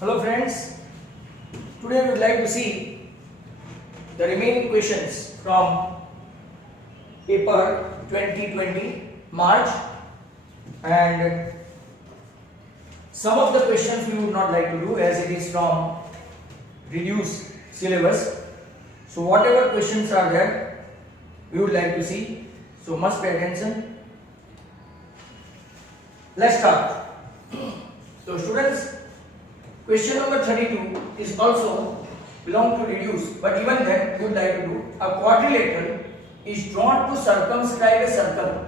Hello friends, today we would like to see the remaining questions from paper 2020 March, and some of the questions we would not like to do as it is from reduced syllabus. So whatever questions are there we would like to see, so must pay attention. Let's start. So students, question number 32 is also belong to reduced, but even then we would like to do a quadrilateral is drawn to circumscribe a circle.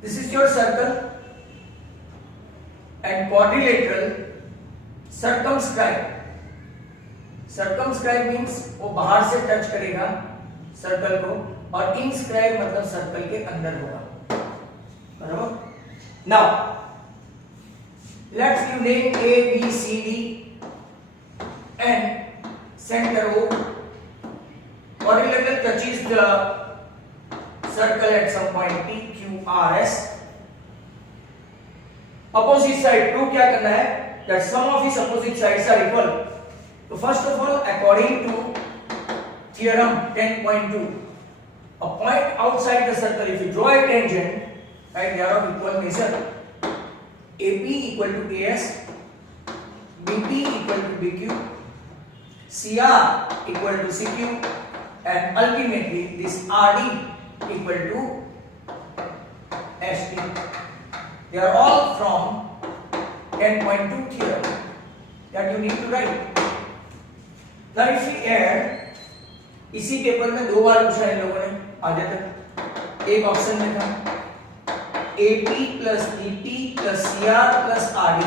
This is your circle and quadrilateral circumscribe. Circumscribe means वो बाहर से touch करेगा circle को, और inscribe मतलब circle के अंदर होगा, बराबर. Now let's give name A, B, C, D and center O. Quadrilateral touches the circle at some point P, Q, R, S. Opposite side prove क्या करना है? That sum of his opposite sides are equal. So first of all, according to theorem 10.2, a point outside the circle, if you draw a tangent, right, they are of equal measure. AP equal to AS, BP equal to BQ, CR equal to CQ, and ultimately this RD equal to SD. They are all from 10.2 theorem that you need to write. Now if we add, इसी paper में दो बार पूछा इन लोगों ने आगे तक. एक option में था AP plus BP plus CR plus RD,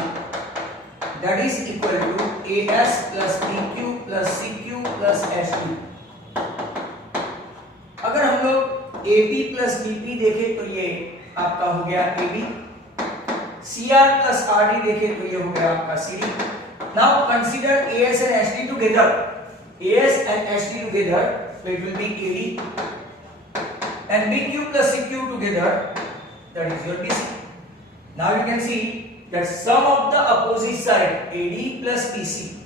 that is equal to AS plus BQ plus CQ plus SD. अगर हम लोग AP plus BP देखें तो ये आपका हो गया AB, CR plus RD देखें तो ये हो गया आपका CD. Now consider AS and SD together. AS and SD together, so it will be AD, and BQ plus CQ together, that is your BC. Now you can see that sum of the opposite side AD plus BC,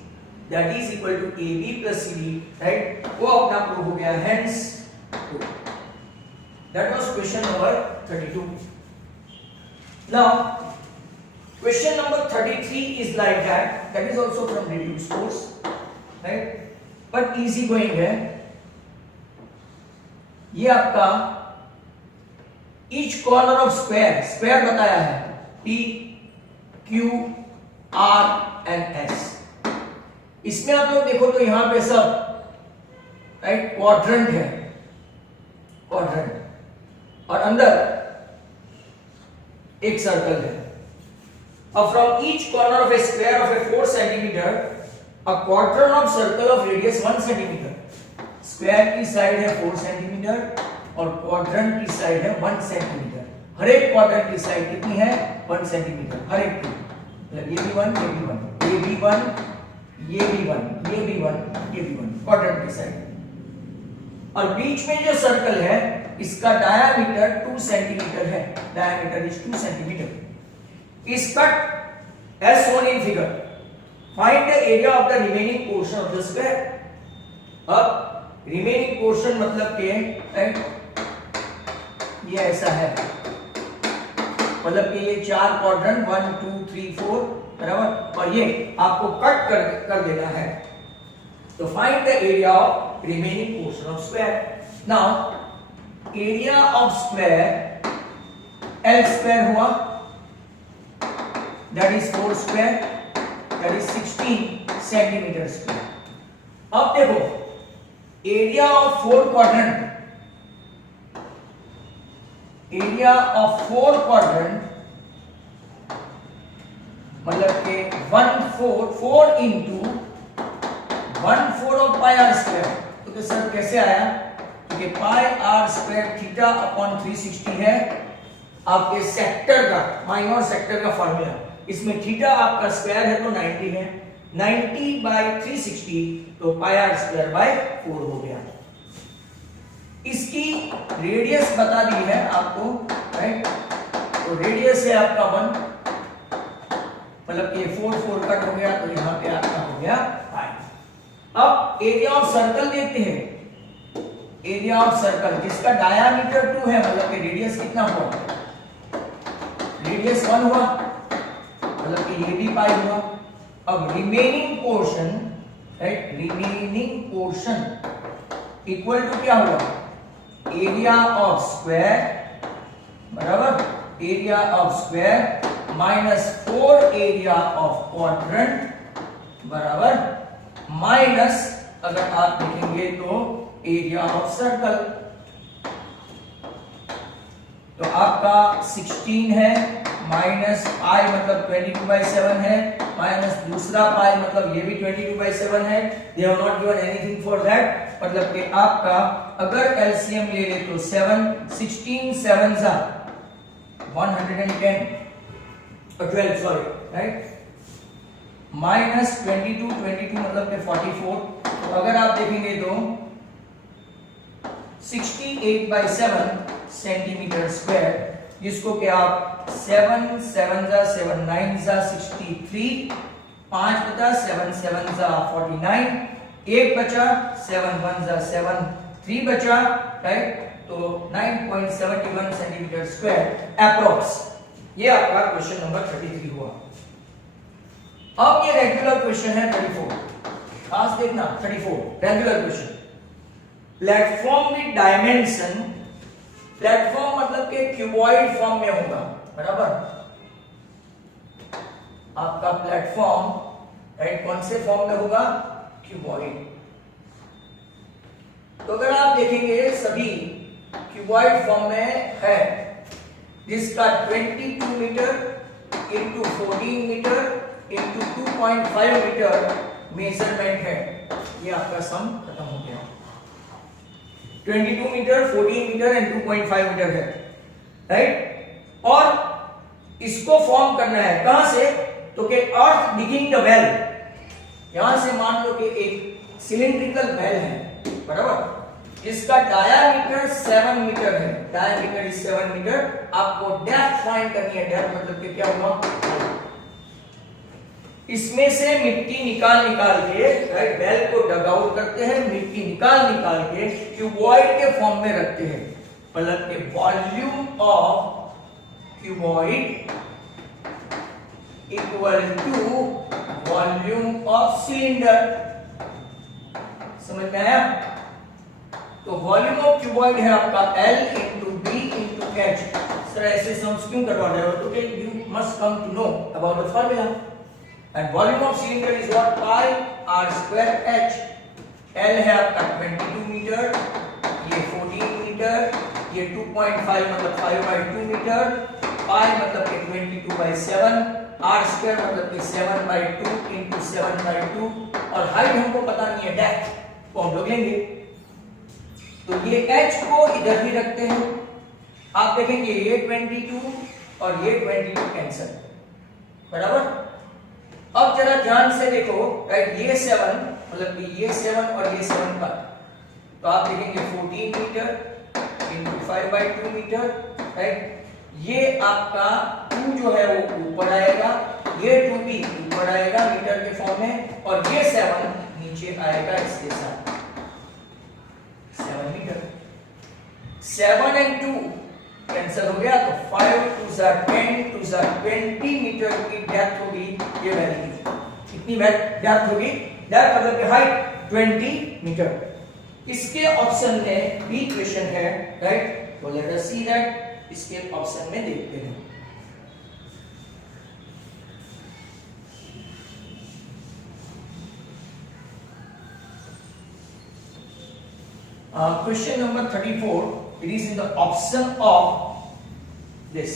that is equal to AB plus CD, right? वो अपना prove हो गया, hence proof. That was question number 32. Now question number 33 is like that. That is also from reduced course, right? But easy going है. ये आपका each corner of square बताया है P, Q, R and S. इसमें आप लोग देखो तो यहां पे सब राइट क्वाड्रेंट है, क्वाड्रेंट, और अंदर एक सर्कल है. अब from each corner of a square of a 4 centimeter, a quadrant of circle of radius 1 centimeter. Square की साइड है 4 सेंटीमीटर और क्वाड्रेंट की साइड है 1 सेंटीमीटर. हर एक क्वाड्रेंट की साइड कितनी है? 1 सेंटीमीटर हर एक की. मतलब ये भी 1, ये भी 1, ये भी 1, ये भी 1, ये भी 1, ये भी 1 क्वाड्रेंट की साइड. और बीच में जो सर्कल है इसका डायमीटर 2 सेंटीमीटर है. Diameter is 2 centimetre. Is cut as shown in figure. Find the area of the remaining portion of the square. अब रिमेनिंग पोर्शन मतलब के राइट, ये ऐसा है, मतलब कि ये 4 क्वाड्रेंट 1 2 3 4 बराबर, और ये आपको कट कर देना है. तो find the area of remaining portion of square. Now area of square L square हुआ, that is 4 square, that is 16 centimetre square. अब देखो area of 4 quadrant, area of 4 quadrant मतलब के 4 into 1/4 of pi are square. तो sir कैसे आया? क्योंकि pi are square theta upon 360 है आपके सेक्टर का, माइनर सेक्टर का फॉर्मूला. इसमें थीटा आपका स्क्वायर है तो 90 है, 90 बाई 360 तो पाई आर स्क्वायर बाई 4 हो गया. इसकी रेडियस बता दी है आपको, राइट? तो रेडियस है आपका 1, मतलब कि 4 कट हो गया तो यहाँ पे आपका हो गया पाई। अब एरिया ऑफ सर्कल देखते हैं। एरिया ऑफ सर्कल जिसका डायामीटर 2 है, मतलब कि रेडियस कितना हुआ, रेडियस 1 हुआ, मतलब कि ये भी पाई हुआ। अब remaining portion, right, remaining portion equal to क्या हुआ, एरिया ऑफ स्क्वायर, बराबर, area of square minus 4 area of quadrant, बराबर, माइनस अगर आप देखेंगे तो एरिया ऑफ सर्कल। तो आपका 16 है, माइनस पाई मतलब 22/7 है, माइनस दूसरा पाई मतलब ये भी 22/7 है। They have not given anything for that, मतलब कि आपका अगर एलसीएम ले ले तो 16 7 जा 110 और 12, सॉरी, राइट, माइनस 22 मतलब के 44। तो अगर आप देखेंगे तो 68/7 सेंटीमीटर स्क्वायर, जिसको कि आप 7 7 जा 7 9 जा 63, 5 बचा 7 7 जा 49, 1 बचा 7 1 जा 7 3 बचा, राइट, तो 9.71 सेंटीमीटर स्क्वायर अप्रोक्स। ये आपका क्वेश्चन नंबर 33 हुआ। अब ये रेगुलर क्वेश्चन है 34, खास देखना, 34 regular question. Platform with dimension, platform मतलब के क्यूबॉइड फॉर्म में होगा, बराबर, आपका प्लेटफॉर्म, राइट, कौन से फॉर्म में होगा, क्यूबॉइड। तो अगर आप देखेंगे सभी क्यूबॉइड फॉर्म में है, जिसका 22 metre into 14 metre into 2.5 metre measurement है। ये आपका सम खत्म हो गया। 22 मीटर, 14 मीटर एंड 2.5 मीटर है, राइट। और इसको फॉर्म करना है कहां से, तो कि अर्थ डिगिंग द वेल, यहां से मान लो कि एक सिलिंड्रिकल वेल है, बराबर, इसका डायामीटर 7 मीटर है, डायामीटर इज 7 मीटर। आपको डेप्थ फाइंड करनी है, डेप्थ मतलब कि क्या हुआ, इसमें से मिट्टी निकाल के, राइट, वेल को डग आउट करते हैं, मिट्टी निकाल के क्यूबॉइड के फॉर्म में रखते हैं, मतलब कि volume of cuboid equal to volume of cylinder. समझ में आया? तो वॉल्यूम ऑफ क्यूबॉइड है आपका L into B into H. Sir ऐसे सम्स क्यों करवा रहे हो, तो you must come to know about the formula. And volume of cylinder is what, pi are square H. L है आपका 22 मीटर, ये 14 मीटर, ये 2.5 मतलब 5/2 मीटर, पाई मतलब कि 22/7, आर स्क्वायर मतलब कि 7/2 इंटू 7/2, और हाइट हमको पता नहीं है, डेप्थ को हम लोग लेंगे। तो ये h को इधर भी रखते हैं, आप देखेंगे ये 22 और ये 22 कैंसिल, बराबर। अब जरा ध्यान से देखो, राइट, ये 7 मतलब कि ये 7 और ये 7 का, तो आप देखेंगे 14 मीटर इंटू 5/2 मीटर, राइट। ये आपका 2 जो है वो ऊपर आएगा, ये 2 भी ऊपर आएगा मीटर के फॉर्म में, और ये 7 नीचे आएगा इसके साथ, 7 मीटर। 7 and 2 कैंसिल हो गया, तो 5 2 10 2 20 मीटर की डेप्थ होगी। ये वैल्यू कितनी डेप्थ होगी, डेप्थ मतलब कि हाइट 20 मीटर। इसके ऑप्शन में बी क्वेश्चन है, राइट, तो लेट अस सी दैट। इसके ऑप्शन में देखते हैं, question number 34, it is in the option of this.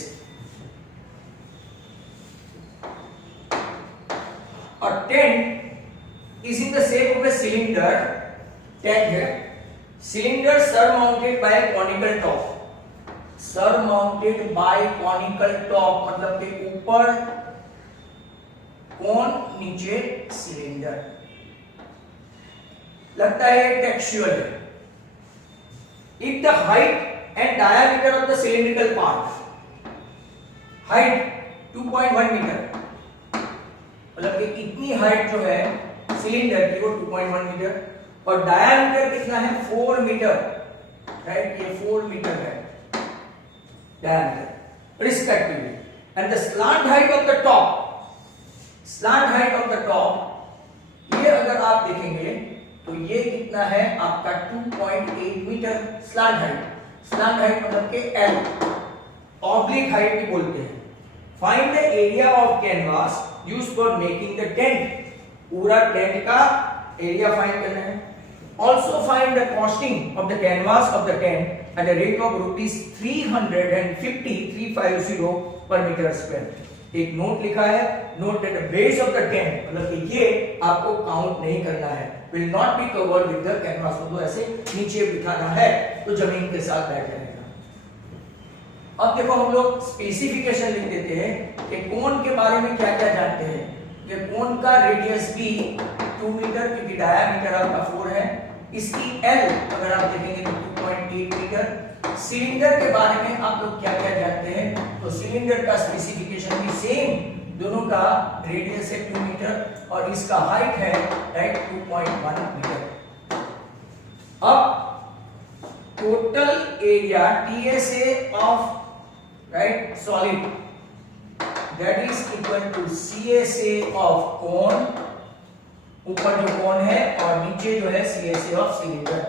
A tent is in the shape of a cylinder. Tent है, cylinder surmounted by a conical top. Surmounted by conical top मतलब कि ऊपर कोन, नीचे cylinder. लगता है टेक्सचुअल है। If the height and diameter of the cylindrical part, height 2.1 meter, मतलब कि इतनी हाइट जो है सिलेंडर की वो 2.1 मीटर और डायमीटर कितना है 4 मीटर, राइट, ये 4 मीटर है diameter respectively. And the slant height of the top, slant height of the top, ये अगर आप देखेंगे तो ये कितना है आपका 2.8 metre slant height. Slant height मतलब के एल, ऑब्लिक हाइट भी बोलते हैं। Find the area of canvas used for making the tent, पूरा टेंट का एरिया फाइंड करना है। Also find the costing of the canvas of the tent at the rate of ₹350 per metre square. एक note लिखा है, note that the base of the tent, मतलब कि ये आपको काउंट नहीं करना है, will not be covered with the canvas, तो ऐसे नीचे बिठाना है तो जमीन के साथ बैठ जाएगा। अब देखो हम लोग स्पेसिफिकेशन लिख देते हैं कि कोन के बारे में क्या क्या जानते हैं। ये कोन का रेडियस भी 2 मीटर क्योंकि डायामीटर आपका 4 है। इसकी एल अगर आप देखेंगे तो 2.8 मीटर। सिलेंडर के बारे में आप लोग क्या क्या जानते हैं, तो सिलेंडर का स्पेसिफिकेशन भी सेम, दोनों का रेडियस है 2 मीटर और इसका हाइट है राइट 2.1 मीटर। अब total area TSA of right solid that is equal to CSA of cone, ऊपर जो कोन है और नीचे जो है CSA of सिलेंडर।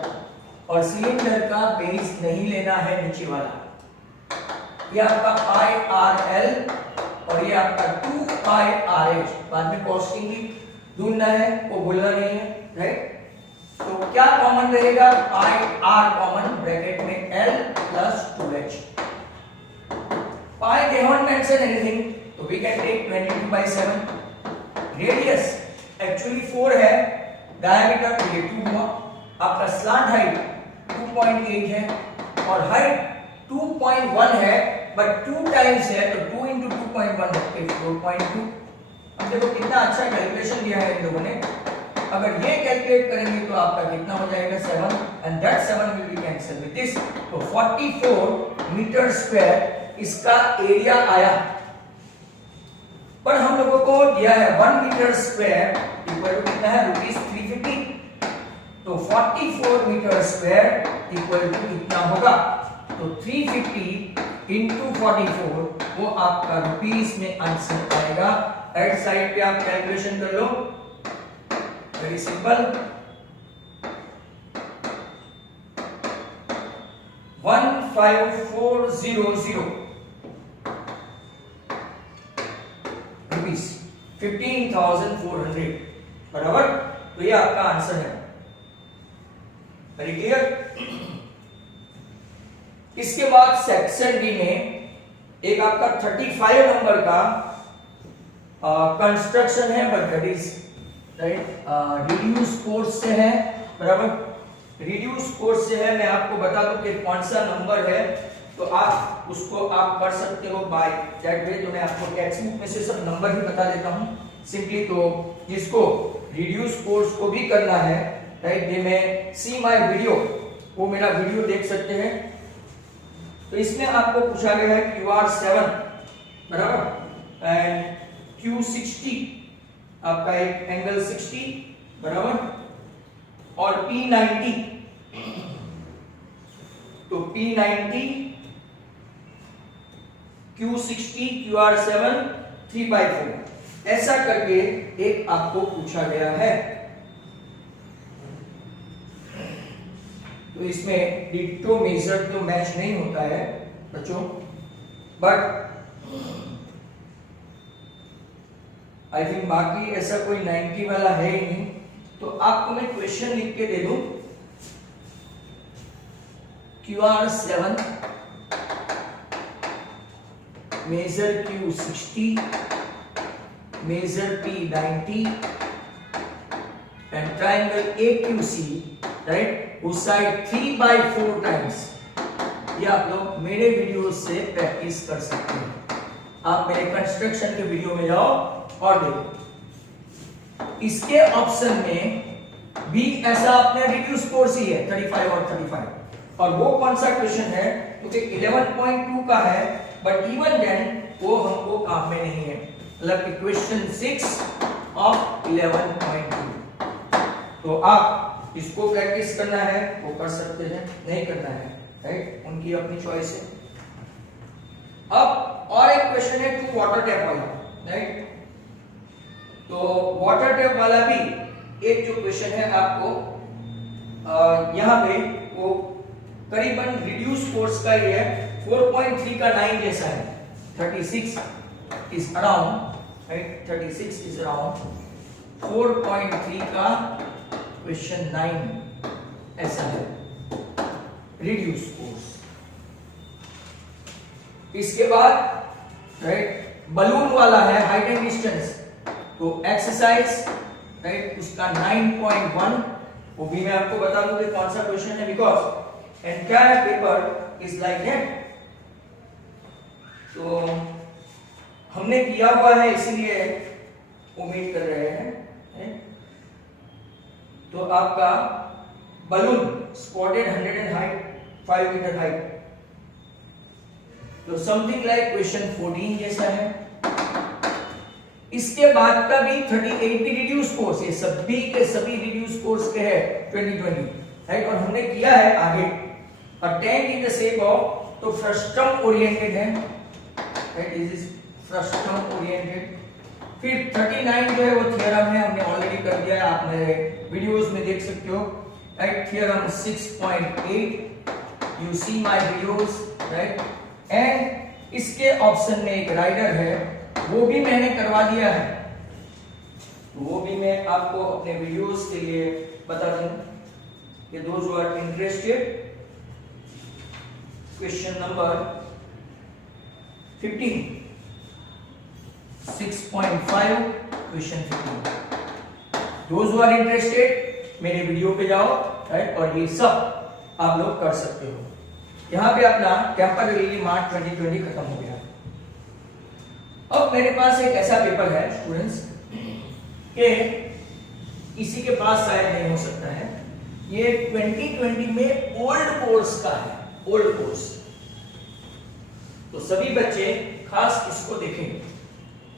और सिलेंडर का बेस नहीं लेना है नीचे वाला, ये आपका IRL और ये आपका 2IRH, बाद में कॉस्टिंग भी ढूंढना है, वो भूलना नहीं है, राइट। तो क्या कॉमन रहेगा, IR कॉमन, ब्रैकेट में L plus 2H। Pi they haven't mentioned anything, so we can take 22/7। Radius actually 4 है, डायमीटर तो ये 2 हुआ। आपका स्लांट हाइट 2.8 है और हाइट 2.1 है, बट 2 टाइम्स है तो 2 into 2.1 है 4.2। अब देखो कितना अच्छा कैलकुलेशन दिया है इन लोगों ने। अगर ये कैलकुलेट करेंगे तो आपका कितना हो जाएगा 7, and that 7 will be cancel with this, तो 44 मीटर स्क्वायर इसका एरिया आया। पर हम लोगों को दिया है 1 मीटर स्क्वायर इक्वल टू कितना है ₹350, तो 44 मीटर स्क्वायर इक्वल टू कितना होगा, तो 350 into 44 वो आपका रुपीस में आंसर आएगा। राइट साइड पे आप कैलकुलेशन कर लो, वेरी सिंपल। 15400 रुपीस, 15,400 बराबर, तो ये आपका आंसर है। Very clear. इसके बाद सेक्शन डी में एक आपका 35 नंबर का कंस्ट्रक्शन है, but that is right reduce course से है, बराबर। रिड्यूस कोर्स से है, मैं आपको बता दूं कि कौन सा नंबर है, तो आप उसको आप कर सकते हो बाय दैट वे। तो मैं आपको टेक्स्ट बुक में से सब नंबर ही बता देता हूं सिंपली। तो जिसको रिड्यूस कोर्स को भी करना है राइट, दे में सी माय वीडियो, वो मेरा वीडियो देख सकते हैं। तो इसमें आपको पूछा गया है QR7 बराबर एंड Q60 आपका एक एंगल 60 बराबर, और P90, तो P90 Q60 QR7 3/4 ऐसा करके एक आपको पूछा गया है। तो इसमें डिट्टो मेजर तो मैच नहीं होता है बच्चों, बट आई थिंक बाकी ऐसा कोई 90 वाला है ही नहीं। तो आपको मैं क्वेश्चन लिख के दे दूं, QR7 measure Q60 measure P90 and triangle AQC right, उस साइड 3/4 टाइम्स। ये आप लोग मेरे वीडियो से प्रैक्टिस कर सकते हैं। आप मेरे कंस्ट्रक्शन के वीडियो में जाओ और देखो। इसके ऑप्शन में भी ऐसा आपने रिड्यूस कोर्स ही है 35 और 35, और वो कौन सा क्वेश्चन है, क्योंकि 11.2 का है, बट इवन देन वो हमको काम में नहीं है। मतलब कि क्वेश्चन 6 ऑफ 11.2। तो आप इसको प्रैक्टिस करना है वो कर सकते हैं, नहीं करना है राइट, उनकी अपनी चॉइस है। अब और एक क्वेश्चन है टू वाटर टैप वाला राइट। तो वाटर टैप वाला भी एक जो क्वेश्चन है आपको यहाँ पे वो करीबन रिड्यूस फोर्स का ही है, 4.3 का 9 जैसा है, 36 is around right, 36 is around 4.3 का क्वेश्चन 9 ऐसा है रिड्यूस फोर्स। इसके बाद राइट बलून वाला है हाइट एंड डिस्टेंस, तो एक्सरसाइज राइट उसका 9.1 वो भी मैं आपको बता दूं कि कौन सा क्वेश्चन है, because entire paper is like that. तो हमने किया हुआ है इसीलिए उम्मीद कर रहे हैं। तो आपका balloon spotted 100 height 5 metre height, तो समथिंग लाइक क्वेश्चन 14 जैसा है। इसके बाद का भी 38 रिड्यूस कोर्स, ये सभी के सभी रिड्यूस कोर्स के है 2020 राइट। और हमने किया है आगे attend in the shape of, तो फ्रस्टम ओरिएंटेड है right, this is frustum oriented. फिर 39 जो है वो थ्योरम है, हमने ऑलरेडी कर दिया है, आप मेरे वीडियोस में देख सकते हो right. Theorem 6.8 you see my videos right. And इसके ऑप्शन में एक राइडर है वो भी मैंने करवा दिया है, तो वो भी मैं आपको अपने वीडियोस के लिए बता दूं कि those who are interested. Question number 15 6.5 question 15, those who are interested मेरे वीडियो पे जाओ राइट, और ये सब आप लोग कर सकते हो। यहां पे अपना टेम्परेरी मार्च 2020 खत्म हो गया। अब मेरे पास एक ऐसा पेपर है स्टूडेंट्स कि किसी के पास शायद नहीं हो सकता है, ये 2020 में ओल्ड कोर्स का है, ओल्ड कोर्स। तो सभी बच्चे खास इसको देखेंगे,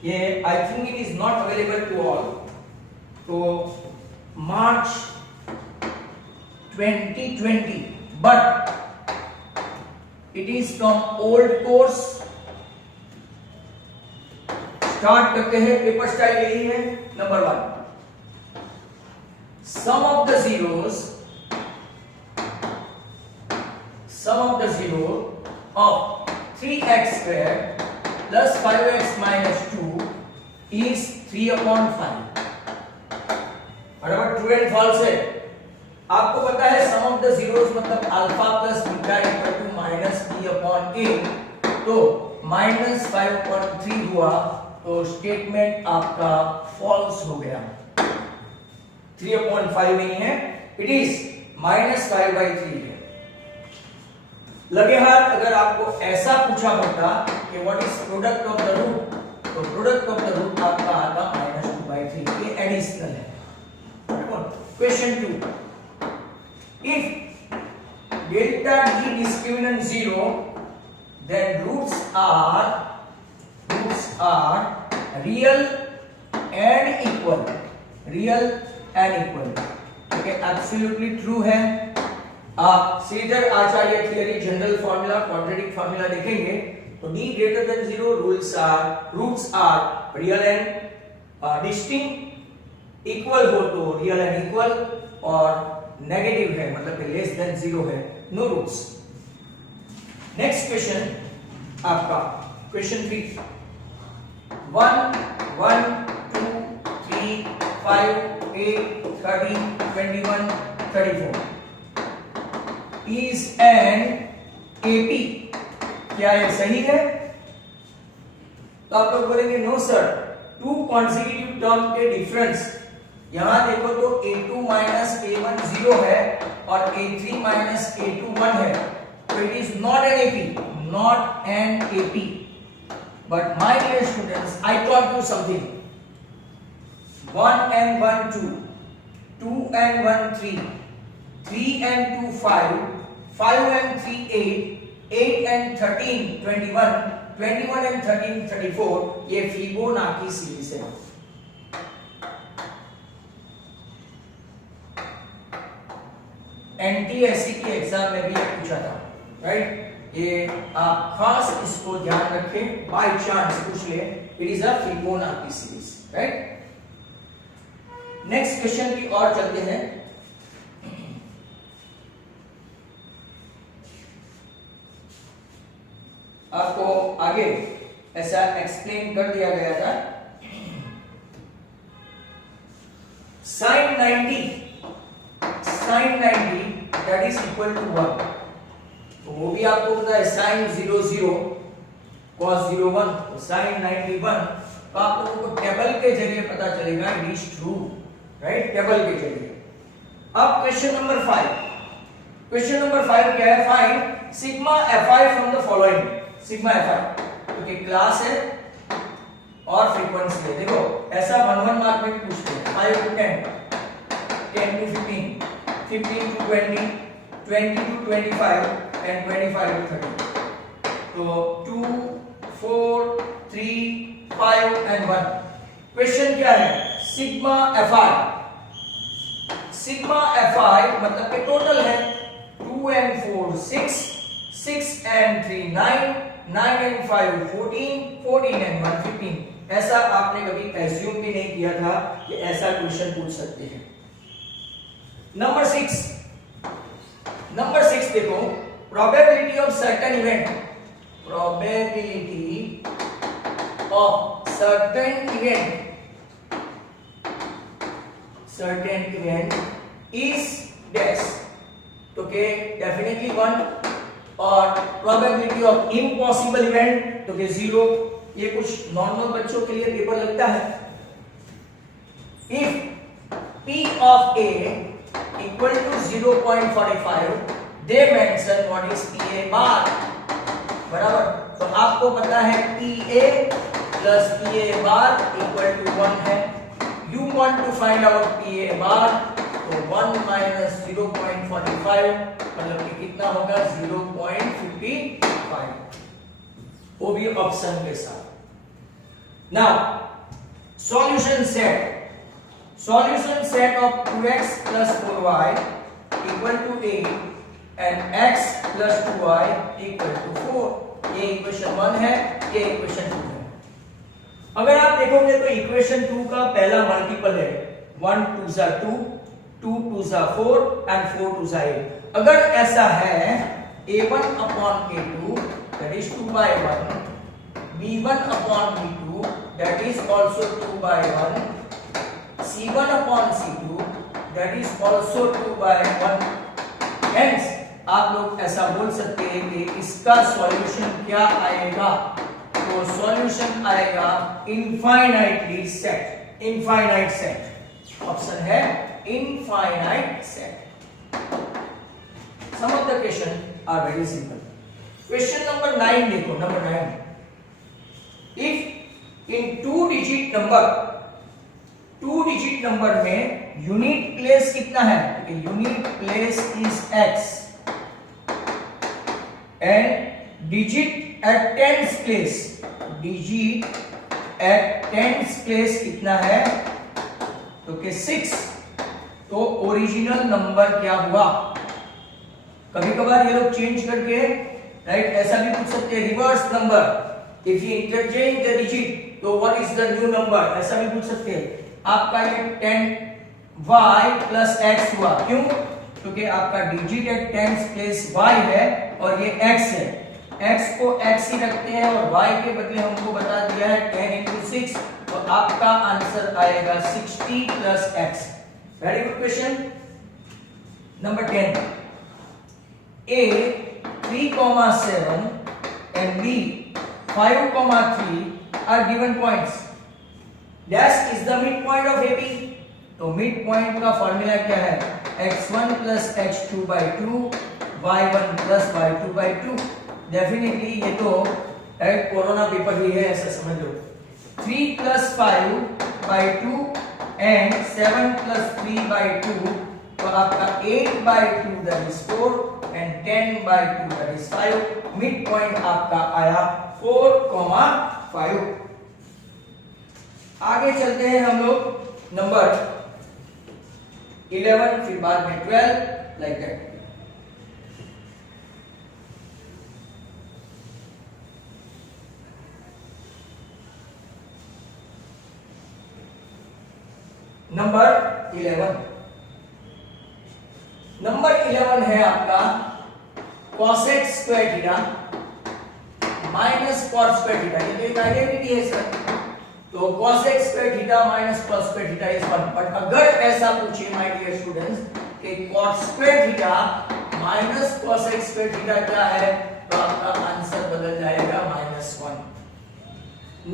ये I think it is not available to all. तो March 2020 but it is from old course. Start करते हैं, पेपर स्टाइल यही है। Number 1, sum of the zeros of 3x squared plus 5x minus 2 is 3/5। बराबर ट्रू एंड फॉल्स है। आपको पता है सम ऑफ द जीरोस मतलब alpha plus beta equal to minus b/a, तो माइनस 5.3 हुआ, तो स्टेटमेंट आपका फॉल्स हो गया। 3/5 नहीं है, इट इज -5/3 है। लगे हाथ अगर आपको ऐसा पूछा होता कि what is product of the root, तो प्रोडक्ट ऑफ द रूट आपका आता -2/3, ये एडिशनल है। Question 2, if delta d discriminant 0 then roots are real and equal, ठीक है, एब्सोल्युटली ट्रू है। आप Sridhar Acharya theory general formula quadratic formula देखेंगे तो d greater than 0 roots are real and distinct, equal हो तो रियल एंड इक्वल, और नेगेटिव है मतलब लेस देन 0 है, नो रूट्स। नेक्स्ट क्वेश्चन आपका क्वेश्चन 3, 1 1 2 3 5 8 30 21 34 is an AP, क्या ये सही है? तो आप लोग बोलेंगे no sir, two consecutive term के डिफरेंस, यहां देखो तो a2 माइनस a1 0 है और a3 माइनस a2 1 है, तो it is not an AP, not an AP. But my dear students, I taught you something. 1 and 1 2, 2 and 1 3, 3 and 2 5, 5 and 3 8, 8 and 13 21, 21 and 13 34, ये Fibonacci series है। NTSC की exam में भी ये पूछा था, राइट? ये आप खास इसको ध्यान रखें, बाय चांस पूछ ले, it is a Fibonacci series, right? Next question की ओर चलते हैं। आपको आगे ऐसा एक्सप्लेन कर दिया गया था। sin 90 that is equal to 1, तो वो भी आपको पता है। sin 00 cos 01, तो sin 91, तो आप लोगों को टेबल के जरिए पता चलेगा, it is true, right? Table के जरिए। अब क्वेश्चन नंबर 5, क्वेश्चन नंबर 5 क्या है? Find sigma fi from the following. Sigma fi क्योंकि क्लास है और फ्रीक्वेंसी है। देखो ऐसा 1 मार्क में पूछते हैं, 5 to 10, 10 to 15, 15 to 20, 20 to 25 and 25 to 30। तो 2, 4, 3, 5 and 1। क्वेश्चन क्या है? Sigma fi। सिग्मा fi मतलब कि टोटल है 2 and 4 6, 6 and 3 9, 9 and 5 14, 14 and 1 15। ऐसा आपने कभी एज्यूम भी नहीं किया था कि ऐसा क्वेश्चन पूछ सकते हैं। नंबर 6, नंबर 6 देखो, probability of certain event, probability of certain event is dash, तो के डेफिनेटली 1, और प्रोबेबिलिटी ऑफ इम्पॉसिबल इवेंट तो के 0। ये कुछ नॉर्मल बच्चों के लिए पेपर लगता है। If P of A equal to 0.45, they mention what is PA bar, बराबर? तो आपको पता है PA plus PA bar equal to 1 है। You want to find out PA bar, तो 1 minus 0.45 मतलब कि कितना होगा? 0.55, वो भी ऑप्शन के साथ। Now solution set of 2x plus 4y equal to 8 and x plus 2y equal to 4। ये इक्वेशन 1 है, ये इक्वेशन 2 है। अगर आप देखोगे तो इक्वेशन 2 का पहला मल्टीपल है 1 2 जा 2, 2 2 जा 4 and 4 2 जा 8। अगर ऐसा है a1 upon a2 that is 2 by 1, b1 upon b2 that is also 2 by 1, c1 upon c2 that is also 2 by 1। Hence आप लोग ऐसा बोल सकते हैं कि इसका सॉल्यूशन क्या आएगा? तो सॉल्यूशन आएगा infinitely set, infinite set. Option है infinite set. Some of the question are very simple. Question number 9 देखो, number 9. If in 2-digit number में यूनिट प्लेस कितना है? Unit place is x and digit at tens place, digit at tens place कितना है? तो के 6। तो original number क्या हुआ? कभी कभार ये लोग चेंज करके, राइट, ऐसा भी पूछ सकते हैं, reverse number if you interchange the digit तो what is the new number, ऐसा भी पूछ सकते हैं। आपका ये 10y plus x हुआ, क्यों? क्योंकि आपका digit at tens place y है और ये x है। x को x ही रखते हैं और y के बदले हमको बता दिया है 10 into 6, तो आपका आंसर आएगा 60 plus x। Very good question. Number 10, A 3,7 and B 5,3 are given points. Dash is the midpoint of AB. तो midpoint का फॉर्मूला क्या है? x1 plus x2 by 2, y1 plus y2 by 2। Definitely ये तो एक कोरोना पेपर ही है, ऐसा समझ लो। 3 plus 5 by 2 and 7 plus 3 by 2, तो आपका 8 by 2 that is 4 and 10 by 2 that is 5। Mid point आपका आया 4,5। आगे चलते हैं हम लोग नंबर 11, फिर बाद में 12, लाइक दैट। नंबर 11, नंबर 11 है आपका cosec square theta minus cot square theta. ये तो एक आइडेंटिटी है सर, तो cosec square theta minus cot square theta is 1। But अगर ऐसा पूछे माय डियर स्टूडेंट्स कि cot square theta minus cosec square theta क्या है, तो आपका आंसर बदल जाएगा -1।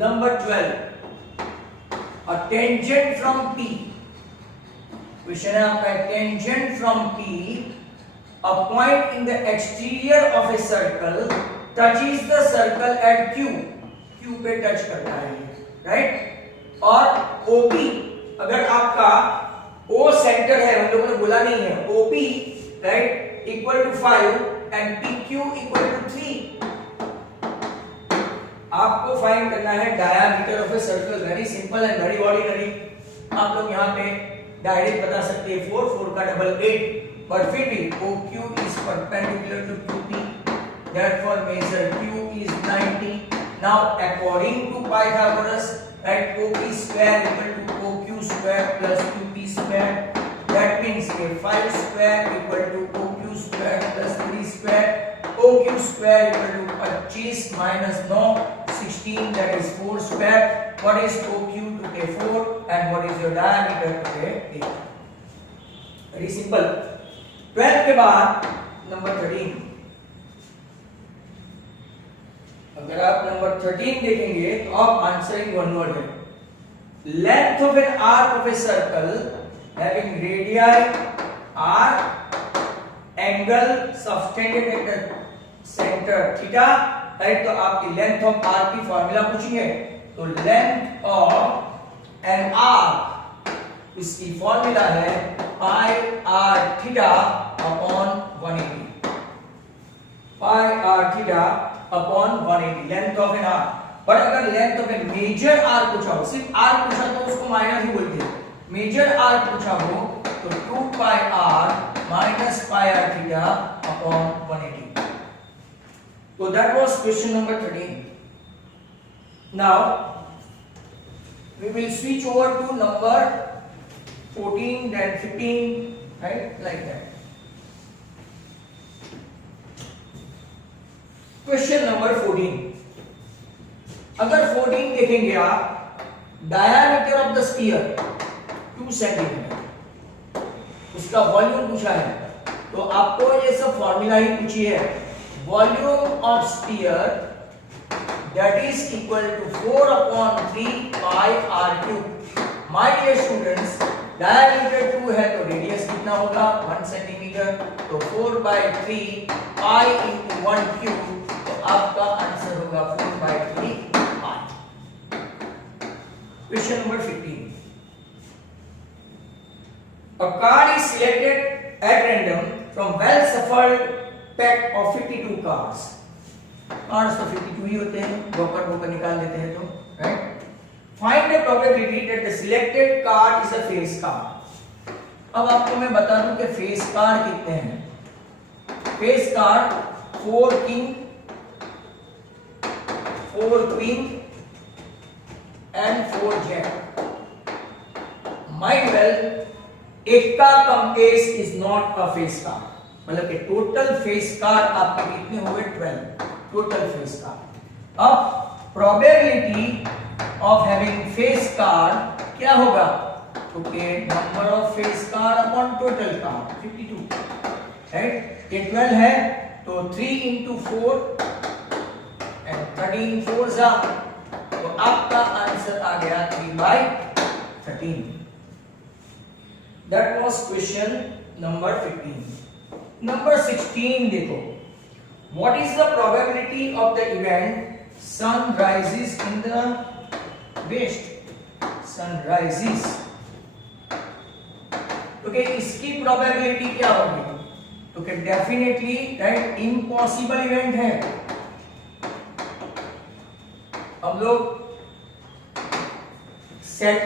Number 12, a tangent from P, question है आपका tangent from P, a point in the exterior of a circle touches the circle at Q, Q पे touch करता है राइट। और OP, अगर आपका O सेंटर है, हम लोगों ने बोला नहीं है, OP right equal to 5 and PQ equal to 3, आपको फाइंड करना है diameter of a circle. Very simple and very ordinary. आप लोग यहाँ पे डायरेक्ट बता सकते हैं 4 4 का डबल 8, बट फिर भी OQ is perpendicular to QP, therefore measure Q is 90। now according to Pythagoras, right, OP square equal to OQ square plus QP square, that means 5 square equal to OQ square plus 3 square, OQ square equal to 25 minus 9 16, that is 4 square। what is OQ to take 4 and what is your diameter to take 8? very simple। 12 के बाद number 13, अगर आप number 13 देखेंगे तो आप answering one word है, length of an arc of a circle having radius r, angle subtended at the centre theta, right. तो आपकी लेंथ ऑफ आर्क की फार्मूला पूछी है, तो लेंथ ऑफ एन आर्क, इसकी फार्मूला है pi r theta upon 180, pi r theta upon 180, length of an arc. पर अगर length of a major arc पूछा हो, सिर्फ आर्क पूछा तो उसको माइनस ही बोलते हैं, मेजर आर्क पूछा हो तो 2 pi r minus pi r theta upon 180। तो that was question number 13। Now we will switch over to number 14 then 15, right, like that। Question number 14, अगर 14 देखेंगे आप, diameter of the sphere 2 centimetre, उसका volume पूछा है, तो आपको ये सब फॉर्मूला ही पूछी है। Volume of sphere that is equal to 4/3 pi r cube. My dear students, diameter 2 है तो रेडियस कितना होगा 1 सेंटीमीटर, तो 4/3 पाई into 1 क्यूब, तो आपका आंसर होगा 4/3 pi. Question number 15, a card is selected at random from well shuffled pack of 52 cards। Cards तो 52 ही होते हैं, जोकर निकाल लेते हैं तो, right. Find the probability that the selected card is a face card. अब आपको मैं बता दूं कि फेस कार्ड कितने हैं। Face card 4 king, 4 queen and 4 jack. Mind well, एक का कम ace is not a face card, मतलब कि टोटल फेस कार्ड आपके कितने हुए 12 टोटल फेस कार्ड। अब probability of having face card क्या होगा, तो number of face card upon total card 52, right. ये 12 है तो 3 into 4 एंड 13 4 जा, तो आपका आंसर आ गया 3/13। That was question number 15। Number 16 देखो, what is the probability of the event sun rises in the west, sun rises, तो क्या इसकी प्रोबेबिलिटी क्या होगी, तो क्या डेफिनेटली राइट इम्पॉसिबल इवेंट है। हम लोग सेट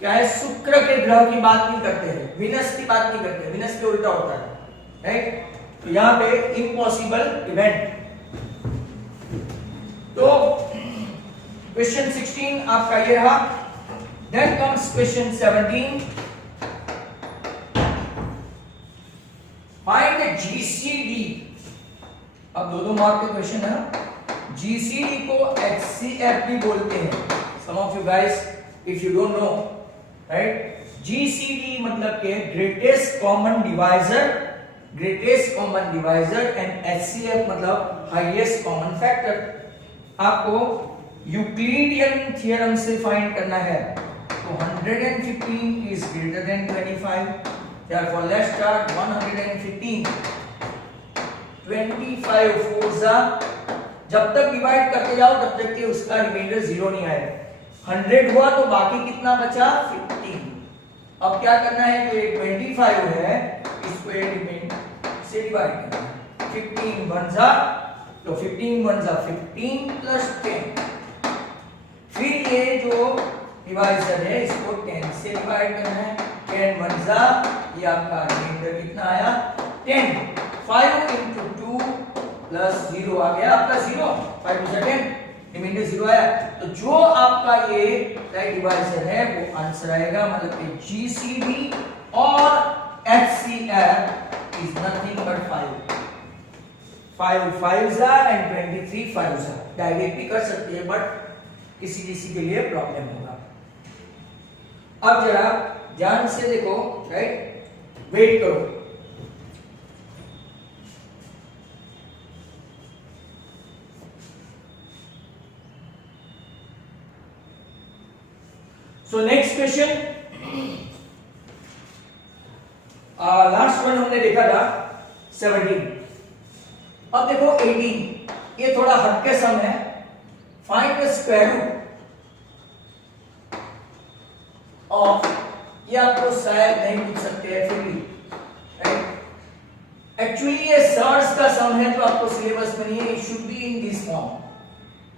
क्या है, शुक्र के ग्रह की बात नहीं करते हैं, विनस की बात नहीं करते हैं, विनस के उल्टा होता है, राइट। तो यहां पे इम्पॉसिबल इवेंट। तो क्वेश्चन 16 आपका ये रहा। Then comes question 17. Find the GCD. अब दो मार्क के क्वेश्चन है ना. GCD को HCF भी बोलते हैं. Some of you guys, if you don't know, right? GCD मतलब के greatest common divisor and HCF मतलब highest common factor. आपको यूक्लिडियन थ्योरम से फाइंड करना है. तो 115 is greater than 25. Therefore, let's start 115. 25 4 जब तक डिवाइड करते जाओ तब तक कि उसका रिमाइंडर 0 नहीं आए. 100 हुआ तो बाकी कितना बचा? 15. अब क्या करना है? जो 25 है इसको रिमाइंडर से डिवाइड करना है. 15 बनजा तो 15 बनजा 15 प्लस 10. फिर ये जो डिवाइजर है इसको 10 से डिवाइड करना है. 10 बनजा ये आपका रिमाइंडर कितना आया? 10. 5 into 2 प्लस 0 आ गया आपका 0. 5 to 10 रिमाइंडर 0 आया. तो जो आपका ये राइट डिवाइजर है वो आंसर आएगा. मतलब कि GCD और HCF is nothing but 5. 5 5s and 23 5s. Direct भी कर सकते हैं बट किसी के लिए प्रॉब्लम होगा. अब जरा ध्यान से देखो, राइट? वेट करो. So next question, last one हमने देखा था 17. अब देखो 18. ये थोड़ा हटके सम है. Find the square root of. ये आपको शायद नहीं पूछ सकते हैं फिर भी, राइट? एक्चुअली ये सर्स का सम है तो आपको सिलेबस में नहीं है. It should be in this form.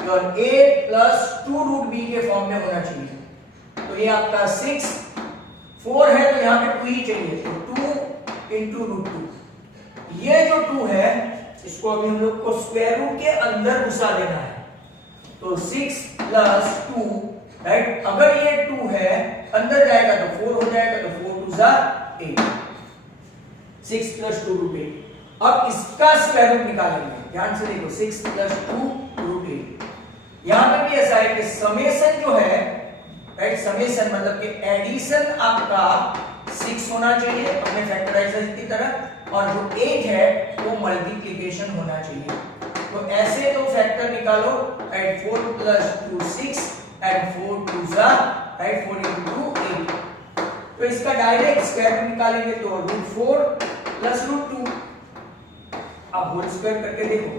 Your a plus 2 root b के फॉर्म में होना चाहिए. तो ये आपका 6 4 है तो यहां पे 2 ही चाहिए. तो 2 into रूट 2. ये जो 2 है इसको अभी हम लोग को स्क्वायर रूट के अंदर घुसा देना है. तो 6 प्लस 2, राइट? अगर ये 2 है अंदर जाएगा तो 4 हो जाएगा. तो 4 2 जा 8. 6 प्लस 2 रूट 8. अब इसका स्क्वायर रूट निकालेंगे. ध्यान से देखो 6 प्लस 2 रूट 8. यहां पर भी ऐसा है कि समेशन जो है, राइट? समेशन मतलब कि एडिशन आपका 6 होना चाहिए अपने फैक्टराइजेशन की तरह, और जो 8 है वो मल्टीप्लिकेशन होना चाहिए. तो ऐसे दो फैक्टर निकालो, राइट? 4 प्लस 2 6 एंड 4 2 जा, राइट? 4 into 2 8. तो इसका डायरेक्ट स्क्वायर रूट निकालेंगे तो रूट 4 प्लस रूट 2. अब होल स्क्वायर करके देखो,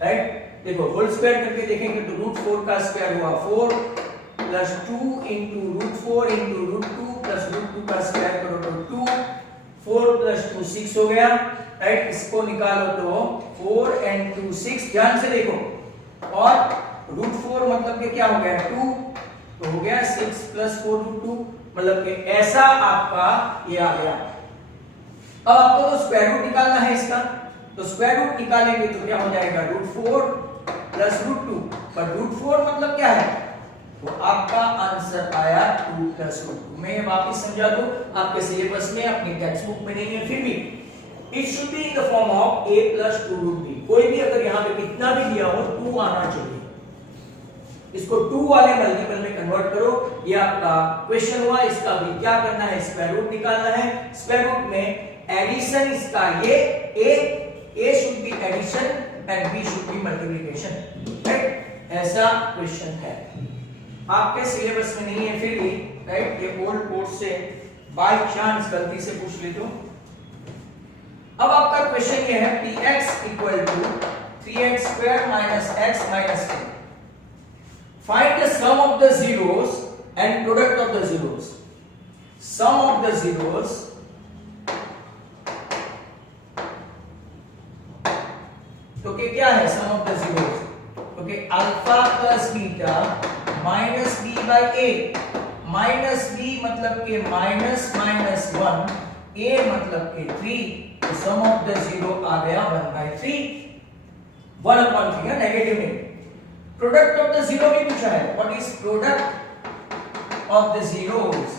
राइट? देखो होल स्क्वायर करके देखेंगे तो रूट 4 का स्क्वायर हुआ 4 plus 2 into root 4 into root 2 plus root 2 का स्क्वायर करो तो 2. 4 प्लस 2 6 हो गया, राइट? इसको निकालो तो 4 and 2 6. ध्यान से देखो, और रूट 4 मतलब कि क्या हो गया? 2. तो हो गया 6 प्लस 4 रूट 2. मतलब कि ऐसा आपका ये आ गया. अब आपको तो स्क्वायर रूट निकालना है इसका. तो स्क्वायर रूट निकालेंगे तो क्या हो जाएगा? Root 4 plus root 2. पर रूट 4 मतलब क्या है? तो आपका आंसर आया 2 प्लस रूट 2. मैं वापस समझा दूं, आपके सिलेबस में अपनी टेक्स्ट बुक में नहीं है फिर भी it should be in the form of a plus 2 root b. कोई भी अगर यहां पे कितना भी दिया हो 2 आना चाहिए. इसको 2 वाले मल्टीपल में कन्वर्ट करो. ये आपका क्वेश्चन हुआ. इसका भी क्या करना है? स्क्वायर रूट निकालना है. स्क्वायर रूट में एडिशन इसका ये a should be addition and b should be multiplication, right? ऐसा क्वेश्चन है. आपके सिलेबस में नहीं है फिर भी, राइट? ये ओल्ड कोर्स से बाय चांस गलती से पूछ ले तो. अब आपका क्वेश्चन ये है px equal to 3x square minus x minus 10. Find the sum of the zeros and product of the zeros. Sum of the zeros तो क्या है sum of the zeros? Okay, alpha plus beta minus b by a. Minus b मतलब के minus minus 1, ए मतलब के 3. तो सम of the zero आ गया 1/3. 1/3 है नेगेटिव में. प्रोडक्ट ऑफ द जीरो भी पूछा है. What is product of the zeros,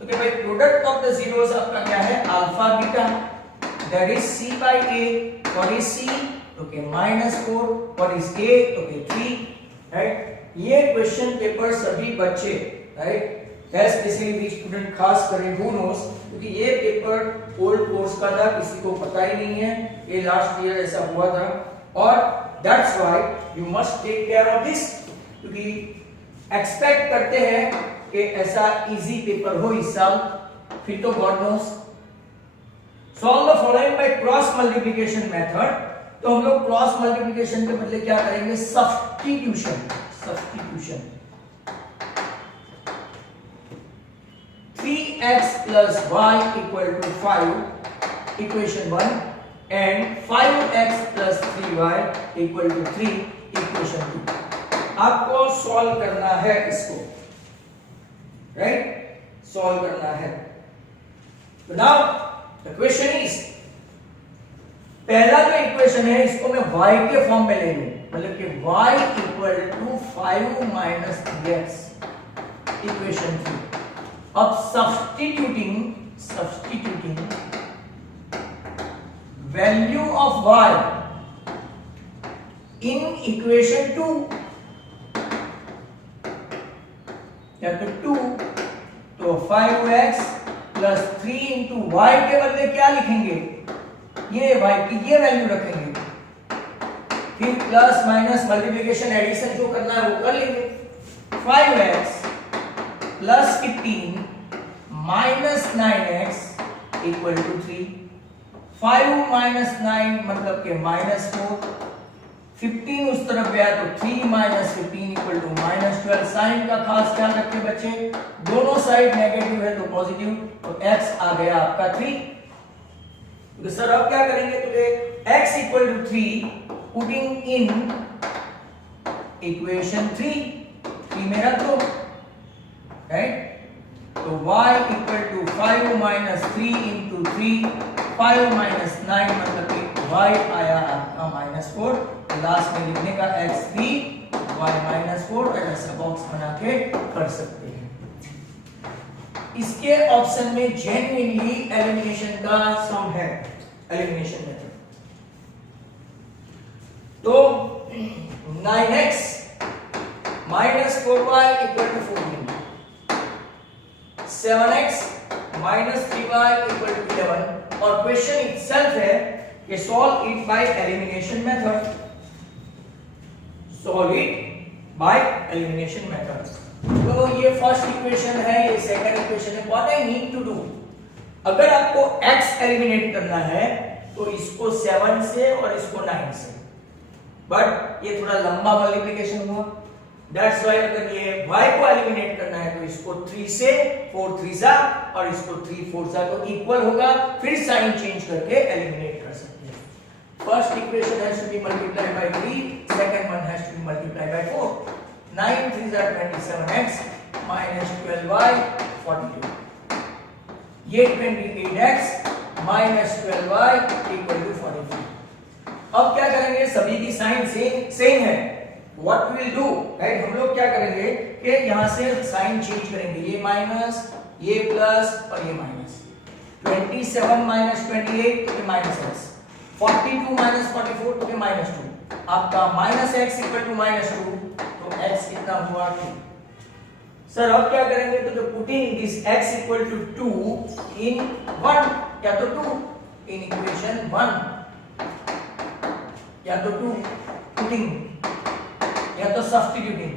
तो क्या भाई प्रोडक्ट ऑफ द जीरोस आपका क्या है alpha beta, that is c by a, what is c, okay -4, what is a, okay 3, right. ये क्वेश्चन पेपर सभी बच्चे, राइट, स्पेशली वी स्टूडेंट खास करके हु नोस, क्योंकि ये पेपर ओल्ड कोर्स का था, किसी को पता ही नहीं है, ये लास्ट ईयर ऐसा हुआ था, और that's why you must take care of this, क्योंकि एक्सपेक्ट करते हैं कि ऐसा इजी पेपर हो इस साल, फिर तो God knows. Solve the following by cross multiplication method, तो हम लोग क्रॉस मल्टीप्लिकेशन के बदले क्या करेंगे substitution, substitution 3x plus y equal to 5 equation 1 and 5x plus 3y equal to 3 equation 2। आपको सॉल्व करना है इसको, राइट, सॉल्व करना है। तो नाउ द क्वेश्चन इज, पहला जो इक्वेशन है इसको मैं y के फॉर्म में ले लूं, मतलब कि y equal to 5 minus 3x equation 3। अब substituting value of y in equation 2, या तो 2, तो 5x plus 3 into y के बदले क्या लिखेंगे, ये y की ये वैल्यू रखेंगे, फिर प्लस माइनस मल्टीप्लिकेशन एडिशन जो करना है वो कर लेंगे। 5x plus 15 minus 9x equal to 3, 5 minus 9 मतलब के -4, 15 उस तरफ गया तो 3 माइनस 15 इक्वल टू -12। साइन का खास ख्याल रखें बच्चे, दोनों साइड नेगेटिव है तो पॉजिटिव, तो x आ गया आपका 3। तो सर अब क्या करेंगे, तो x equal to 3 putting in equation 3 में रख दो, राइट, तो y equal to 5 minus 3 into 3, 5 minus 9 मतलब कि y आया आपका -4, लास्ट में लिखने का x3 y -4, ऐसा बॉक्स बना के कर सकते हैं। इसके ऑप्शन में जेन्युइनली एलिमिनेशन का सम है, एलिमिनेशन मेथड। तो 9x minus 4y equal to 14, 7x minus 3y equal to 11, और क्वेश्चन इटसेल्फ है कि solve it by elimination method, solve it by elimination method. तो ये फर्स्ट इक्वेशन है, ये सेकंड इक्वेशन है। What I need to do, अगर आपको x एलिमिनेट करना है तो इसको 7 से और इसको 9 से, बट ये थोड़ा लंबा मल्टीप्लिकेशन हुआ, दैट्स व्हाई अगर ये y को एलिमिनेट करना है तो इसको 3 से 4 3 सा और इसको 3 4 सा, तो इक्वल होगा, फिर साइन चेंज करके एलिमिनेट कर सकते हैं। First equation has to be multiplied by 3, second one has to be multiplied by 4। 9 3 are 27x minus 12y 42, ये 28x minus 12y equal to 43। अब क्या करेंगे, सभी की साइन सेम है, what we will do, right, हम लोग क्या करेंगे कि यहां से साइन चेंज करेंगे, ये माइनस, ये प्लस और ये माइनस। 27 माइनस 28 तो ये माइनस x, 42 माइनस 44 तो ये -2, आपका माइनस x इक्वल टू -2, तो x कितना हुआ 2। सर अब क्या करेंगे, तो putting this x equal to 2 in 1, या तो 2 इन इक्वेशन 1, या तो 2 पुटिंग, या तो सब्स्टिट्यूटिंग,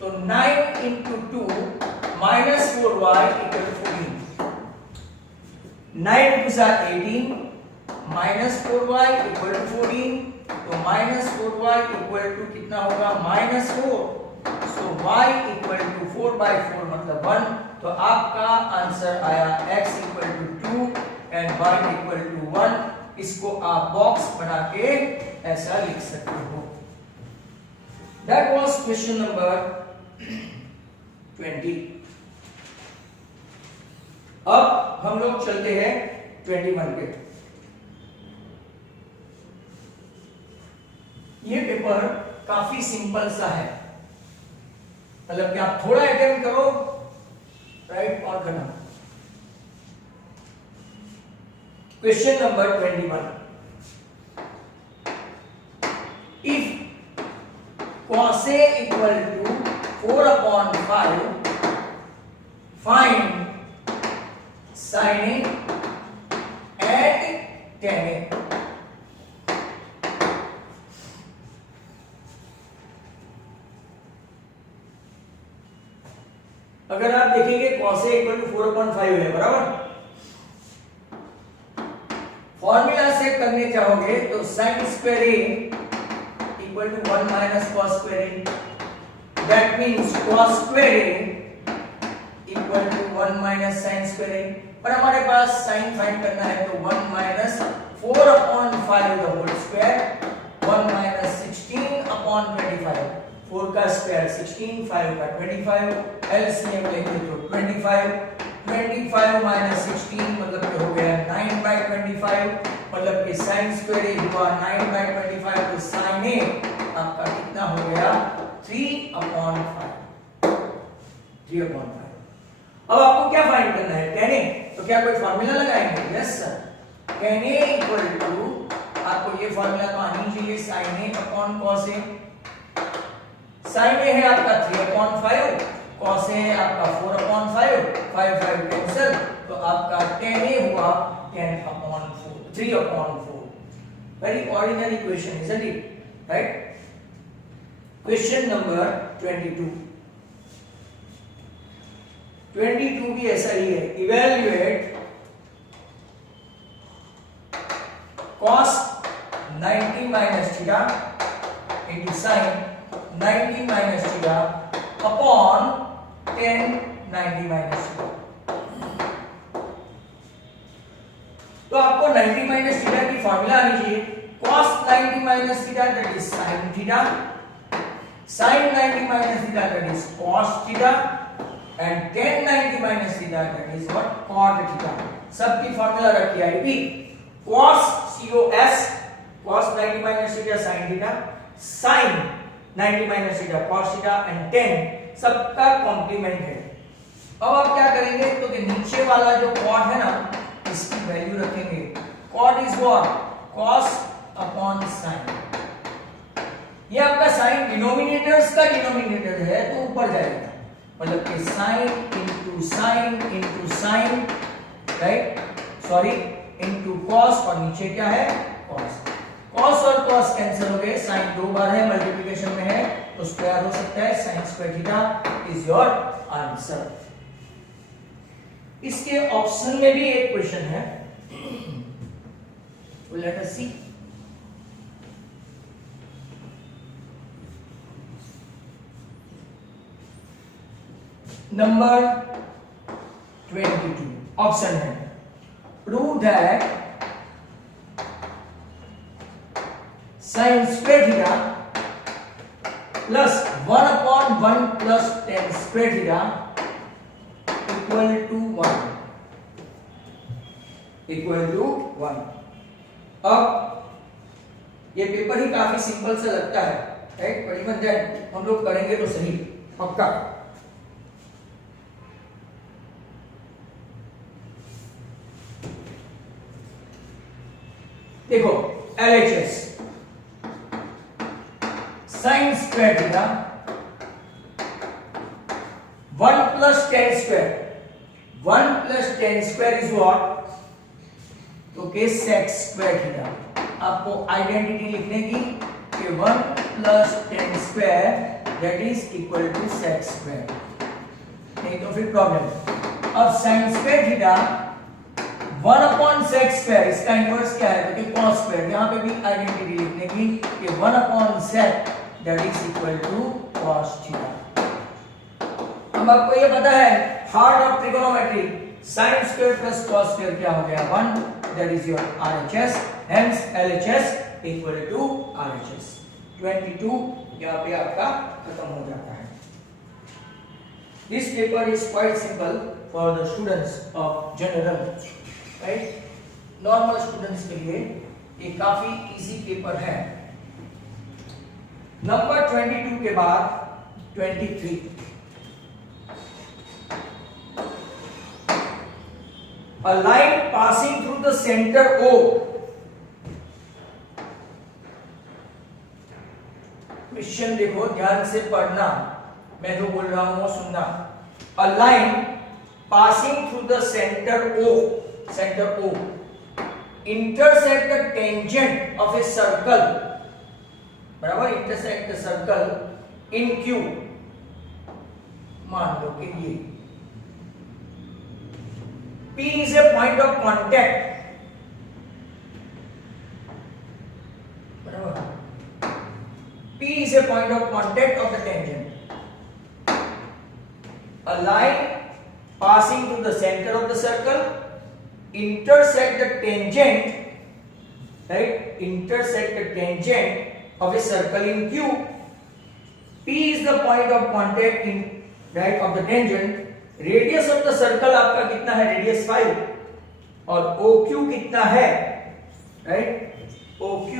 तो 9 into 2 minus 4y equal to 14, 9 2s are 18 minus 4y equal to 14, तो minus 4y equal to कितना होगा -4, so y equal to 4 by 4 मतलब 1, तो आपका आंसर आया x equal to 2 and y equal to 1। इसको आप बॉक्स बना के ऐसा लिख सकते हो। That was question number 20। अब हम लोग चलते हैं 21 पे। ये पेपर काफी सिंपल सा है, मतलब कि आप थोड़ा अटेम्प्ट करो question number 21, if cos A equal to 4/5, find sin A and tan A. अगर आप देखेंगे cos A इक्वल टू 4/5 है, बराबर। फॉर्मूला सेट करने चाहोगे तो sin square A equal to 1 minus cos square A, that means cos square A equal to 1 minus sin square A। पर हमारे पास sin फाइंड करना है तो 1 minus 4/5 the whole square, 1 minus 16/25, 4 का स्क्वायर 16, 5 का 25, एलसीएम लेंगे तो 25 माइनस 16 मतलब कि हो गया 9/25, मतलब कि sin स्क्वायर A हुआ 9/25, तो sin A आपका कितना हो गया 3/5। अब आपको क्या फाइंड करना है, tan A। तो क्या कोई फार्मूला लगाएंगे? Yes sir, tan A equal to, आपको ये फार्मूला तो आनी चाहिए, sin A upon cos A। sin A है आपका 3/5, cos A है आपका 4/5, 5 कैंसिल, तो आपका tan A हुआ 3/4। Very ordinary question, isn't it? Right. Question number 22 भी ऐसा ही है। Evaluate cos 90 minus theta into sin 90 minus theta upon tan 90 minus theta. तो आपको 90 माइनस थीटा की फॉर्मूला आनी चाहिए। cos 90 minus theta that is sin theta, sin 90 minus theta that is cos theta, and tan 90 minus theta that is what, cot theta। सबकी formula रखी है भी, cos 90 minus theta sin theta, sin 90 minus theta cos theta and tan सबका complement है। अब आप क्या करेंगे तो कि नीचे वाला जो cot है ना, इसकी वैल्यू रखेंगे। cot is what, cos upon sin। ये आपका sin डिनोमिनेटर्स का डिनोमिनेटर है तो ऊपर जाएगा, मतलब कि sin into sine, right, sorry into cos, और नीचे क्या है cos। cos और cos कैंसिल हो गए, sin 2 बार है, मल्टीप्लिकेशन में है तो स्क्वायर हो सकता है, sin square theta is your answer. इसके ऑप्शन में भी एक क्वेश्चन है, let us see. Number 22 option है, prove that sin square theta plus 1/1 plus tan square theta equal to 1। अब ये पेपर ही काफी सिंपल सा लगता है, राइट, बट इवन दैट हम लोग करेंगे तो सही, पक्का। देखो LHS sin square theta 1 plus tan square, 1 plus tan square is what, तो के sec स्क्वायर थीटा। आपको आइडेंटिटी लिखने की कि 1 plus tan square that is equal to sec square, नहीं तो फिर प्रॉब्लम। अब sin square theta 1/sec square, इसका इनवर्स क्या है तो cos स्क्वायर, यहां पे भी आइडेंटिटी लिखने की कि 1/sec that is equal to cos theta. अब आपको ये पता है heart of trigonometry, sin square plus cos square क्या हो गया 1, that is your RHS, hence LHS equal to RHS। 22 यहां पे आपका खत्म हो जाता है। This paper is quite simple for the students of general, right, normal students के लिए ये काफी इजी पेपर है। नंबर 22 के बाद 23, a line passing through the center O. Question देखो, ध्यान से पढ़ना, मैं जो बोल रहा हूं वो सुनना। A line passing through the center O intersect the tangent of a circle, बराबर, intersect the circle in Q। मान लो कि ये P is a point of contact, बराबर, P is a point of contact of the tangent। A line passing through the center of the circle intersect the tangent, right? Intersect the tangent of a circle in Q. P is the point of contact in, right, of the tangent। Radius of the circle आपका कितना है, radius 5, और OQ कितना है, right, OQ।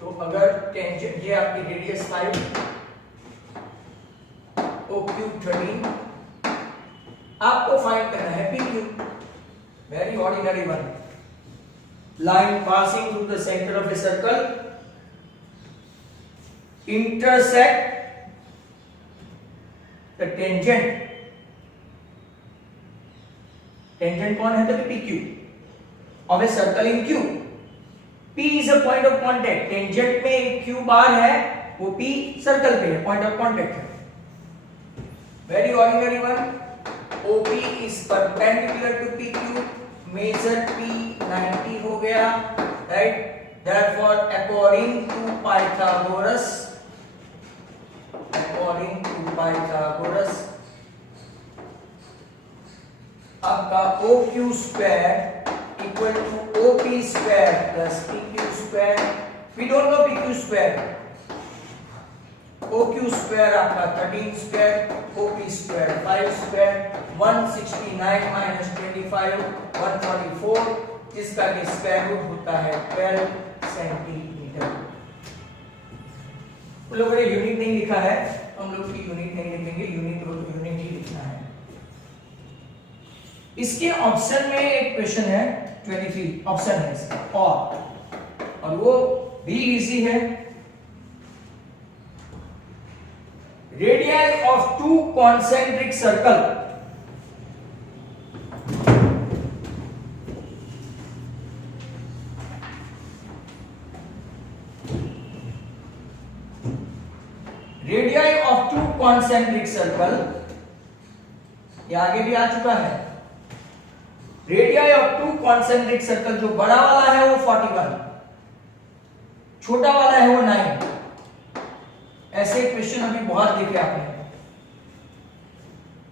तो अगर tangent, ये आपकी रेडियस 5, OQ 13, आपको फाइंड करना है PQ, very ordinary one. Line passing through the centre of a circle intersect the tangent, tangent कौन है, तो PQ of a circle in Q। P is a point of contact, tangent में Q बार है, वो P circle पे है, point of contact है, very ordinary one. OP is perpendicular to PQ, measure P 90 हो गया, right? Therefore, according to Pythagoras, आपका OQ square equal to OP square plus PQ square। We don't know PQ square, OQ square आपका 13 square, OP square 5 square, 169 minus 25 144, जिसका कि square root होता है 12 centimetre. उन लोगों ने यूनिट नहीं लिखा है, हम लोग की यूनिट नहीं लिखेंगे, यूनिट ही लिखना है। इसके ऑप्शन में एक क्वेश्चन है 23 ऑप्शन है इसका, और वो भी इजी है। Radii of two concentric circle, radii of two concentric circle, ये आगे भी आ चुका है। radii of two concentric circle, जो बड़ा वाला है वो 41, छोटा वाला है वो 9। ऐसे क्वेश्चन अभी बहुत देखे आपने।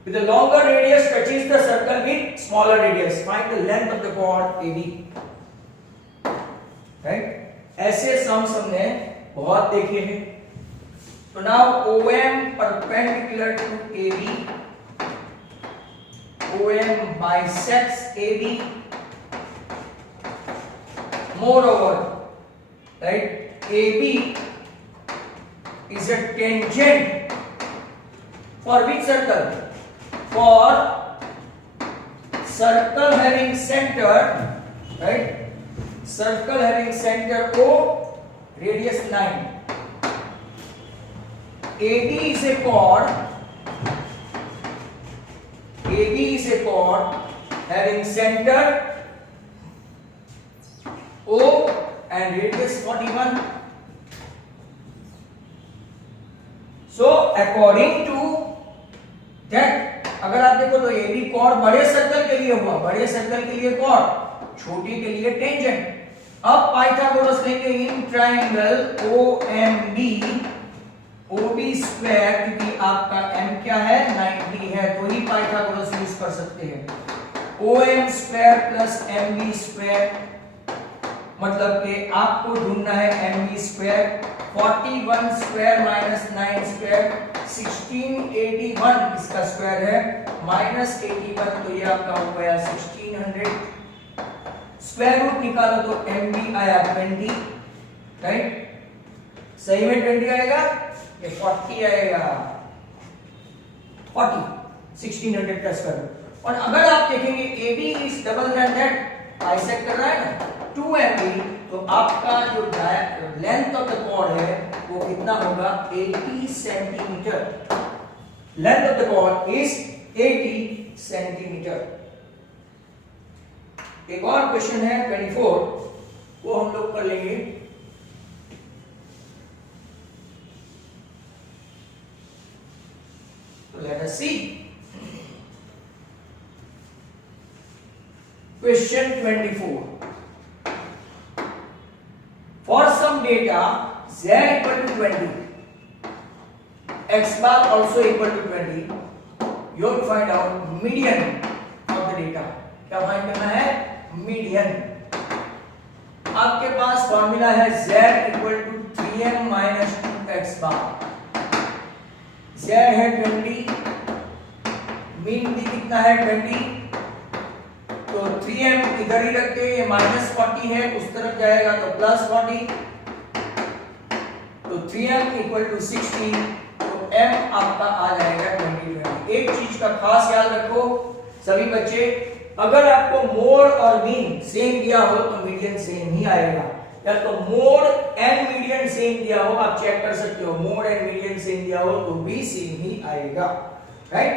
With the longer radius touches the circle with smaller radius, find the length of the chord AB, right? ऐसे सम्स हमने बहुत देखे हैं। तो now OM perpendicular to AB, OM bisects AB, moreover, right, AB is a tangent for which circle? For circle having center, right? Circle having center O, radius 9. AB is a chord. AB is a chord having center O and radius 41. So according to that, अगर आप देखो तो AB cord बड़े circle के लिए हुआ, बड़े circle के लिए कॉर्ड, छोटे के लिए टेंजेंट। अब पाइथागोरस लेंगे in triangle OMB, OB square, क्योंकि आपका M क्या है 90 है, तो ही पाइथागोरस यूज कर सकते हैं। OM square plus MB square, मतलब कि आपको ढूंढना है MB square. 41 square minus 9 square 1681, इसका स्क्वायर है माइनस 81, तो ये आपका हो गया 1600। स्क्वायर रूट निकालो तो MB आया 20, राइट? सही में 20 आएगा, ये 40 आएगा, 40 1600 का स्क्वायर रूट। और अगर आप देखेंगे AB is double then that, bisect कर रहा है ना 2MB, तो आपका जो लेंथ ऑफ द कॉर्ड है वो कितना होगा 80 centimetre. Length of the chord is 80 centimetre. एक और क्वेश्चन है 24, वो हम लोग कर लेंगे। Let us see. Question 24. For some data z equal to 20, x bar also equal to 20, you have to find out median of the data. क्या find करना है? मीडियन। आपके पास फॉर्मूला है z equal to 3m minus 2x bar. z है 20, mean भी कितना है 20, तो 3m इधर ही रखते हैं, ये माइनस 40 है, उस तरफ जाएगा तो प्लस 40, तो 3m इक्वल टू 16, तो m आपका आ जाएगा 20। एक चीज का खास ख्याल रखो सभी बच्चे, अगर आपको मोड और मीन सेम दिया हो तो मीडियन सेम ही आएगा, या तो मोड एंड मीडियन सेम दिया हो, आप चेक कर सकते हो, मोड एंड मीडियन सेम दिया हो तो भी सेम ही आएगा, राइट।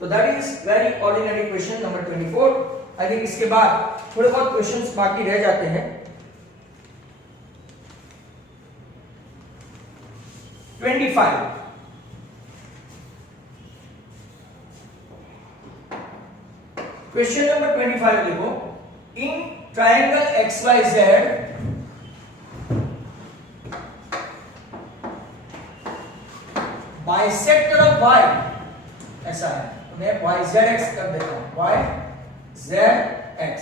तो that is very ordinary question number 24। I think इसके बाद थोड़े बहुत क्वेश्चंस बाकी रह जाते हैं। 25, क्वेश्चन नंबर 25 देखो, in triangle XYZ bisector of y, ऐसा है तो मैं YZX कर देता हूं, YZX,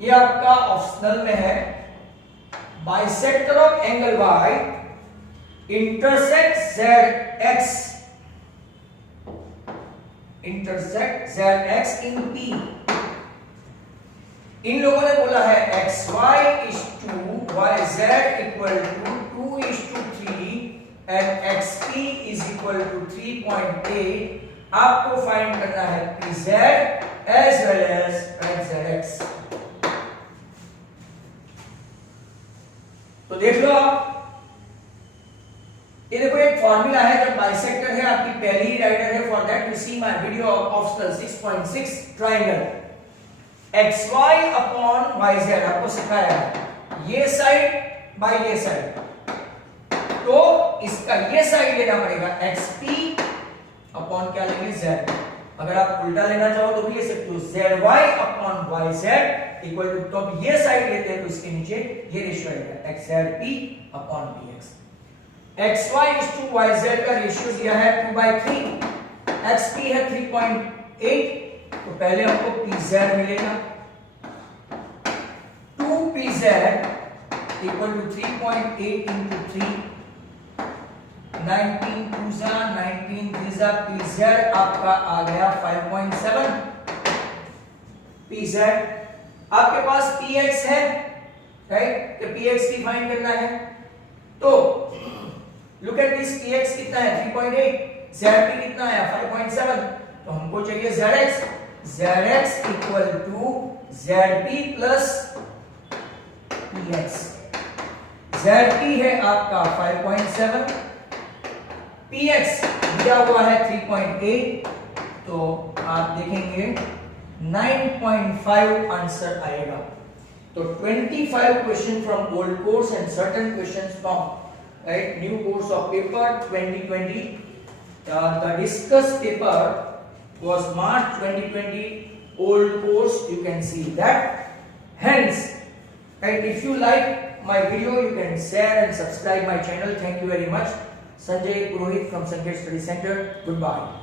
ये आपका ऑप्शनल में है। Bisector of angle Y intersect ZX, intersect ZX in P। इन लोगों ने बोला है XY is to YZ equal to 2:3 and XP is equal to 3.8। आपको फाइंड करना है PZ as well as ZX। तो देख लो आप, ये देखो एक फॉर्मूला है, जब बाइसेक्टर है आपकी पहली राइडर है, for that you see my video optional 6.6 triangle XY upon YZ आपको सिखाया है, ये साइड बाय ये साइड, तो इसका ये साइड लेना पड़ेगा XP अपॉन क्या लेंगे Z। अगर आप उल्टा लेना चाहो तो भी ले सकते हो, ZY upon YZ equal to, तो अब ये साइड लेते हैं तो इसके नीचे ये रेशियो आएगा XZP upon PX। XY is to YZ का रेशियो दिया है 2/3, XP है 3.8, तो पहले हमको PZ मिलेगा, 2PZ equal to 3.8 into 3, 19 2 19 3 PZ आपका आ गया 5.7 PZ। आपके पास PX है, राइट, तो PX की फाइंड करना है, तो लुक एट दिस, PX कितना है 3.8, ZP कितना है 5.7, तो हमको चाहिए ZX, ZX equal to ZP plus PX। ZP है आपका 5.7, PX दिया हुआ है 3.8, तो आप देखेंगे 9.5 आंसर आएगा। तो 25 question from old course and certain questions from new course of paper 2020। The discussed paper was March 2020 old course, you can see that. Hence, if you like my video, you can share and subscribe my channel. Thank you very much. Sanjay Purohit from Sanjay Study Center. Goodbye.